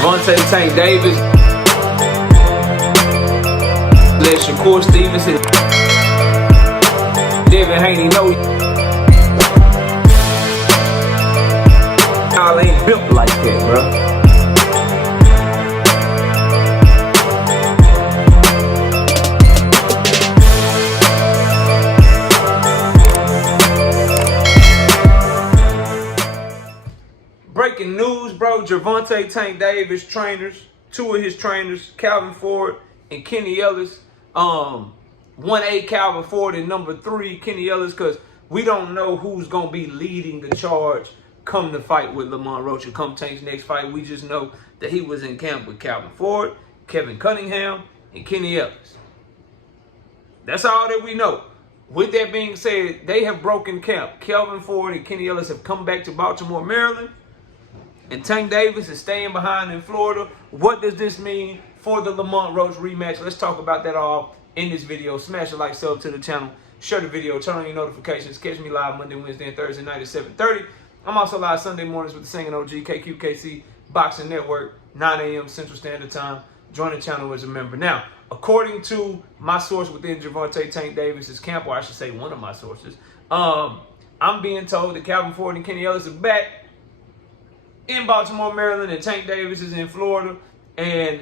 Gervonta Tank Davis. Let Shakur Stevenson. Devin Haney know y'all ain't built like that, bro. Breaking news, bro. Gervonta Tank Davis trainers, two of his trainers, Calvin Ford and Kenny Ellis. 1A Calvin Ford and number 3 Kenny Ellis, because we don't know who's going to be leading the charge come the fight with Lamont Roach or come Tank's next fight. We just know that he was in camp with Calvin Ford, Kevin Cunningham, and Kenny Ellis. That's all that we know. With that being said, they have broken camp. Calvin Ford and Kenny Ellis have come back to Baltimore, Maryland. And Tank Davis is staying behind in Florida. What does this mean for the Lamont Roach rematch? Let's talk about that all in this video. Smash a like, sub to the channel, share the video, turn on your notifications. Catch me live Monday, Wednesday, and Thursday night at 7:30. I'm also live Sunday mornings with the Singing OG, KQKC Boxing Network, 9 a.m. Central Standard Time. Join the channel as a member. Now, according to my source within Gervonta Tank Davis's camp, or I should say one of my sources, I'm being told that Calvin Ford and Kenny Ellis are back in Baltimore, Maryland, and Tank Davis is in Florida, and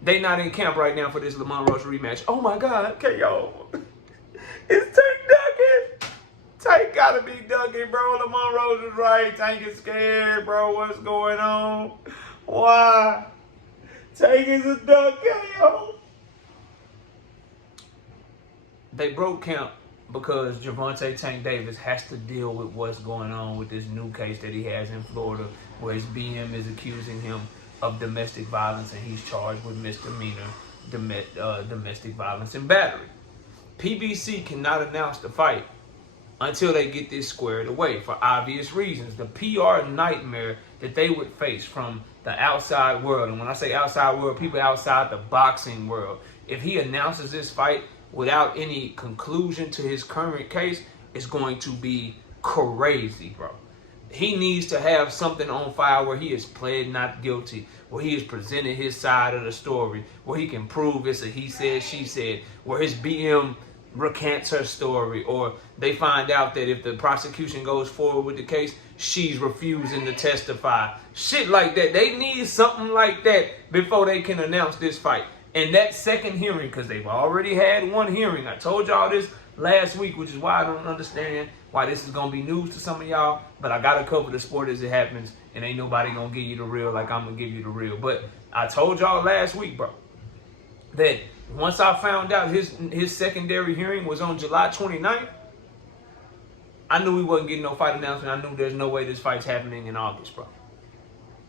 they not in camp right now for this Lamont Roach rematch. Oh my God, KO. It's Tank ducking. Tank gotta be ducking, bro. Lamont Roach is right. Tank is scared, bro. What's going on? Why? Tank is a duck, KO. They broke camp because Gervonta Tank Davis has to deal with what's going on with this new case that he has in Florida, where his BM is accusing him of domestic violence, and he's charged with misdemeanor domestic violence and battery. PBC cannot announce the fight until they get this squared away for obvious reasons. The PR nightmare that they would face from the outside world, and when I say outside world, people outside the boxing world. If he announces this fight without any conclusion to his current case, it's going to be crazy, bro. He needs to have something on file where he is pled not guilty, where he has presented his side of the story, where he can prove it's a he said, she said, where his BM recants her story, or they find out that if the prosecution goes forward with the case, she's refusing to testify. Shit like that. They need something like that before they can announce this fight. And that second hearing, because they've already had one hearing. I told y'all this last week, which is why I don't understand why this is going to be news to some of y'all. But I got to cover the sport as it happens. And ain't nobody going to give you the real like I'm going to give you the real. But I told y'all last week, bro, that once I found out his secondary hearing was on July 29th, I knew he wasn't getting no fight announcement. I knew there's no way this fight's happening in August, bro.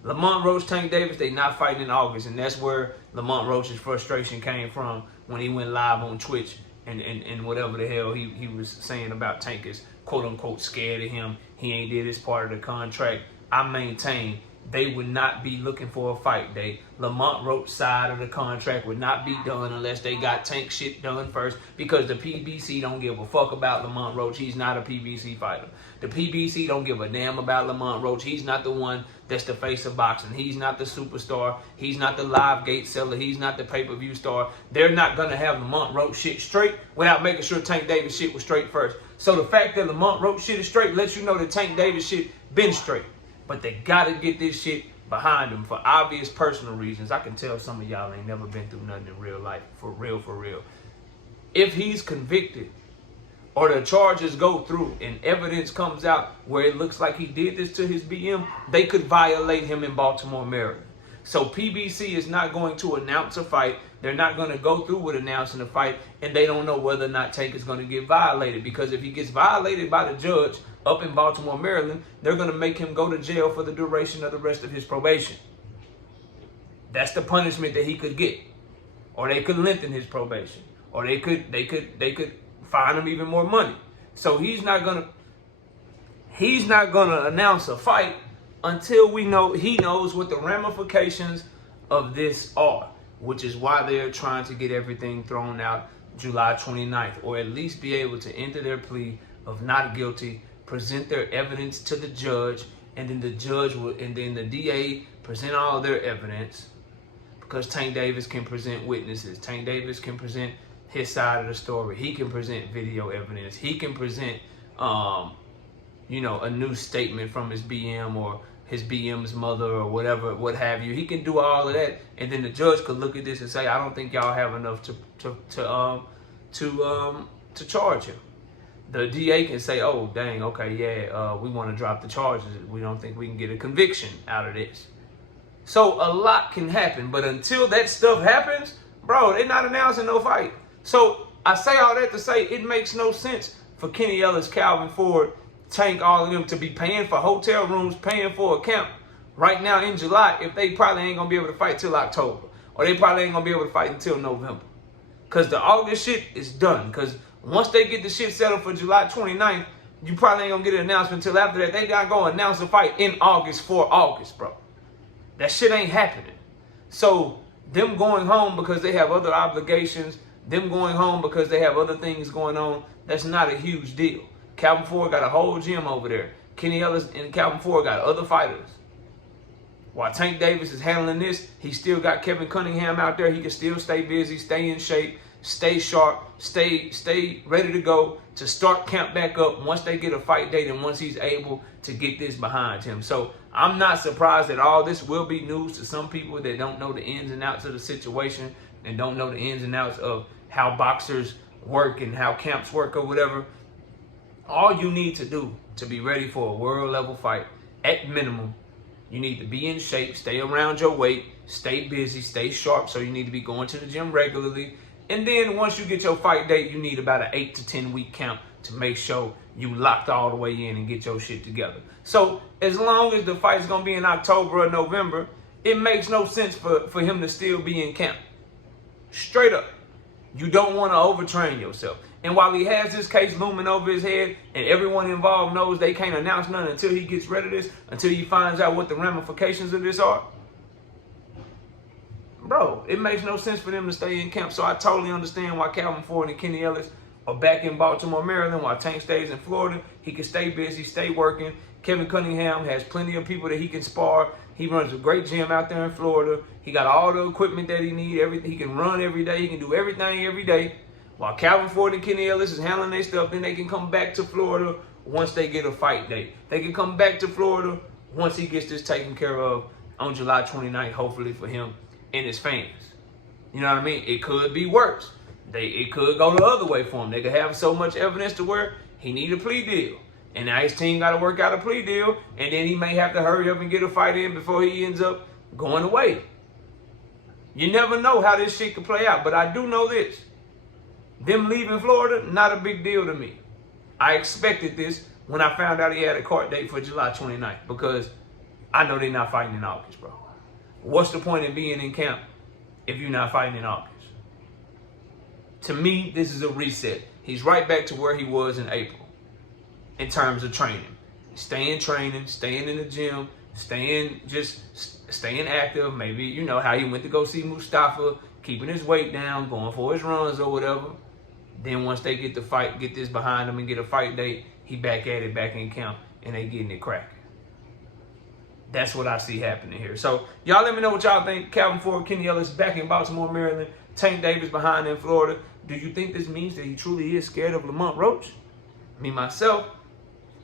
Lamont Roach, Tank Davis, they not fighting in August, and that's where Lamont Roach's frustration came from when he went live on Twitch and whatever the hell he was saying about Tank is quote-unquote scared of him. He ain't did his part of the contract. I maintain they would not be looking for a fight. Lamont Roach's side of the contract would not be done unless they got Tank shit done first, because the PBC don't give a fuck about Lamont Roach. He's not a PBC fighter. The PBC don't give a damn about Lamont Roach. He's not the one that's the face of boxing. He's not the superstar. He's not the live gate seller. He's not the pay-per-view star. They're not going to have Lamont Roach shit straight without making sure Tank Davis shit was straight first. So the fact that Lamont Roach shit is straight lets you know that Tank Davis shit been straight. But they got to get this shit behind them for obvious personal reasons. I can tell some of y'all ain't never been through nothing in real life. For real, for real. If he's convicted or the charges go through and evidence comes out where it looks like he did this to his BM, they could violate him in Baltimore, Maryland. So PBC is not going to announce a fight. They're not going to go through with announcing a fight, and they don't know whether or not Tank is going to get violated, because if he gets violated by the judge up in Baltimore, Maryland, they're going to make him go to jail for the duration of the rest of his probation. That's the punishment that he could get. Or they could lengthen his probation. Or they could fine him even more money. So he's not gonna announce a fight until he knows what the ramifications of this are, which is why they're trying to get everything thrown out July 29th, or at least be able to enter their plea of not guilty, present their evidence to the judge, and then the judge will, and then the DA present all their evidence, because Tank Davis can present witnesses. Tank Davis can present his side of the story. He can present video evidence. He can present, you know, a new statement from his BM or his BM's mother or whatever, what have you. He can do all of that, and then the judge could look at this and say, I don't think y'all have enough to charge him. The DA can say, oh, dang, okay, yeah, we want to drop the charges. We don't think we can get a conviction out of this. So a lot can happen, but until that stuff happens, bro, they're not announcing no fight. So I say all that to say it makes no sense for Kenny Ellis, Calvin Ford, Tank, all of them to be paying for hotel rooms, paying for a camp right now in July if they probably ain't going to be able to fight till October. Or they probably ain't going to be able to fight until November. Because the August shit is done. Because once they get the shit settled for July 29th, you probably ain't going to get an announcement until after that. They got to go announce a fight in August for August, bro. That shit ain't happening. So them going home because they have other obligations, them going home because they have other things going on, that's not a huge deal. Calvin Ford got a whole gym over there. Kenny Ellis and Calvin Ford got other fighters. While Tank Davis is handling this, he still got Kevin Cunningham out there. He can still stay busy, stay in shape, stay sharp, stay ready to go to start camp back up once they get a fight date and once he's able to get this behind him. So I'm not surprised that all this will be news to some people that don't know the ins and outs of the situation and don't know the ins and outs of how boxers work and how camps work or whatever. All you need to do to be ready for a world level fight, at minimum, you need to be in shape, stay around your weight, stay busy, stay sharp. So you need to be going to the gym regularly. And then once you get your fight date, you need about an 8 to 10 week camp to make sure you locked all the way in and get your shit together. So as long as the fight's going to be in October or November, it makes no sense for him to still be in camp. Straight up. You don't want to overtrain yourself. And while he has this case looming over his head and everyone involved knows they can't announce nothing until he gets rid of this, until he finds out what the ramifications of this are, bro, it makes no sense for them to stay in camp. So I totally understand why Calvin Ford and Kenny Ellis are back in Baltimore, Maryland, while Tank stays in Florida. He can stay busy, stay working. Kevin Cunningham has plenty of people that he can spar. He runs a great gym out there in Florida. He got all the equipment that he needs. Everything. He can run every day. He can do everything every day. While Calvin Ford and Kenny Ellis is handling their stuff, then they can come back to Florida once they get a fight date. They can come back to Florida once he gets this taken care of on July 29th, hopefully for him and his fans. You know what I mean? It could be worse. It could go the other way for him. They could have so much evidence to where he need a plea deal. And now his team got to work out a plea deal, and then he may have to hurry up and get a fight in before he ends up going away. You never know how this shit could play out, but I do know this. Them leaving Florida, not a big deal to me. I expected this when I found out he had a court date for July 29th, because I know they're not fighting in August, bro. What's the point in being in camp if you're not fighting in August? To me, this is a reset. He's right back to where he was in April in terms of training. Staying training, staying in the gym, staying active. Maybe, you know, how he went to go see Mustafa, keeping his weight down, going for his runs or whatever. Then once they get the fight, get this behind him and get a fight date, he back at it, back in camp, and they getting it cracking. That's what I see happening here. So y'all let me know what y'all think. Calvin Ford, Kenny Ellis back in Baltimore, Maryland. Tank Davis behind in Florida. Do you think this means that he truly is scared of Lamont Roach? Me, myself,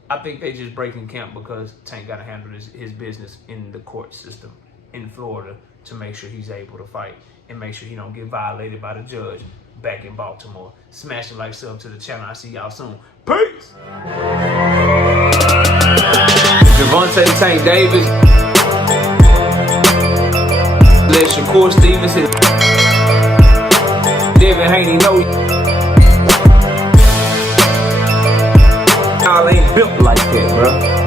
I think they just breaking camp because Tank got to handle his business in the court system in Florida to make sure he's able to fight and make sure he don't get violated by the judge back in Baltimore. Smash the like, sub to the channel. I'll see y'all soon. Peace! Gervonta Tank Davis. Let Shakur Stevenson. Devin Haney know y'all ain't built like that, bro.